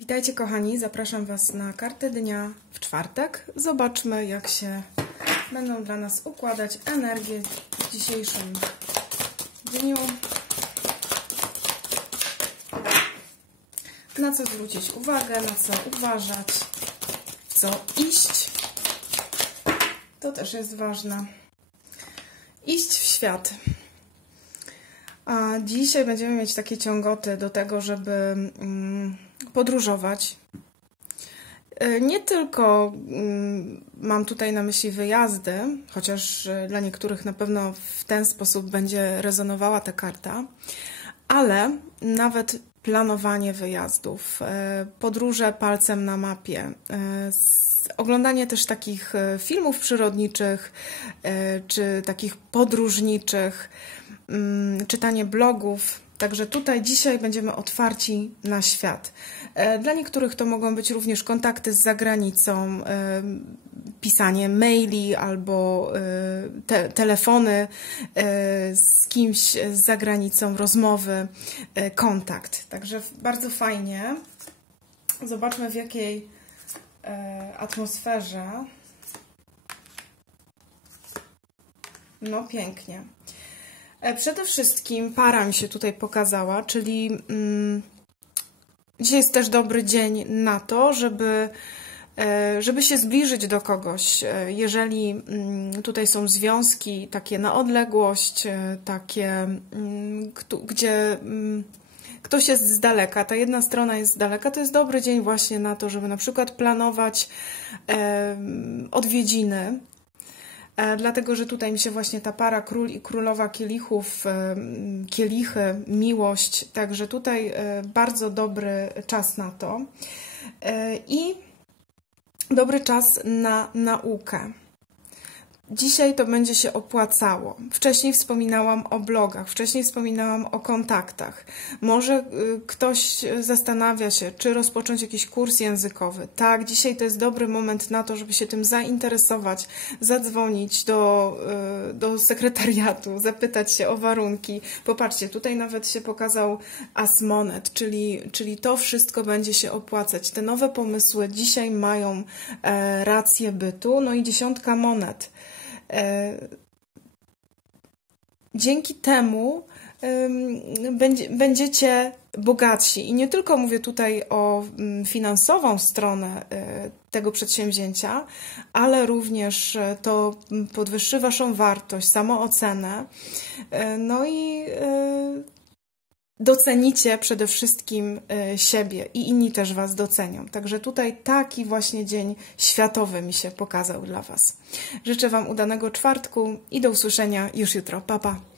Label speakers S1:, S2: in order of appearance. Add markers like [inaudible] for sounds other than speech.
S1: Witajcie kochani, zapraszam Was na kartę dnia w czwartek. Zobaczmy jak się będą dla nas układać energie w dzisiejszym dniu. Na co zwrócić uwagę, na co uważać, co iść. To też jest ważne. Iść w świat. A dzisiaj będziemy mieć takie ciągoty do tego, żeby mm, podróżować. E, nie tylko mm, mam tutaj na myśli wyjazdy, chociaż e, dla niektórych na pewno w ten sposób będzie rezonowała ta karta, ale nawet planowanie wyjazdów, e, podróże palcem na mapie, oglądanie też takich filmów przyrodniczych czy takich podróżniczych, mm, czytanie blogów Także tutaj dzisiaj będziemy otwarci na świat. E, dla niektórych to mogą być również kontakty z zagranicą, e, pisanie maili albo e, te, telefony z kimś z zagranicą, rozmowy, kontakt. Także bardzo fajnie. Zobaczmy w jakiej atmosferze. No pięknie. E, przede wszystkim para mi się tutaj pokazała, czyli mm, dzisiaj jest też dobry dzień na to, żeby, e, żeby się zbliżyć do kogoś. E, jeżeli mm, tutaj są związki takie na odległość, takie, mm, gdzie mm, ktoś jest z daleka, ta jedna strona jest z daleka, to jest dobry dzień właśnie na to, żeby na przykład planować odwiedziny dlatego że tutaj mi się właśnie ta para król i królowa kielichów, e, kielichy, miłość, także tutaj e, bardzo dobry czas na to. I dobry czas na naukę. Dzisiaj to będzie się opłacało. Wcześniej wspominałam o blogach, wcześniej wspominałam o kontaktach. Może y, ktoś zastanawia się, czy rozpocząć jakiś kurs językowy. Tak, dzisiaj to jest dobry moment na to, żeby się tym zainteresować, zadzwonić do, y, do sekretariatu, [laughs] zapytać się o warunki. Popatrzcie, tutaj nawet się pokazał Asmonet, czyli, czyli to wszystko będzie się opłacać. Te nowe pomysły dzisiaj mają e, rację bytu, no i dziesiątka monet. E, dzięki temu będziecie bogatsi. I nie tylko mówię tutaj o mm, finansową stronę e, tego przedsięwzięcia, ale również e, to podwyższy Waszą wartość, samoocenę. No i docenicie przede wszystkim e, siebie i inni też Was docenią. Także tutaj taki właśnie dzień światowy mi się pokazał dla Was. Życzę Wam udanego czwartku i do usłyszenia już jutro. Pa, pa.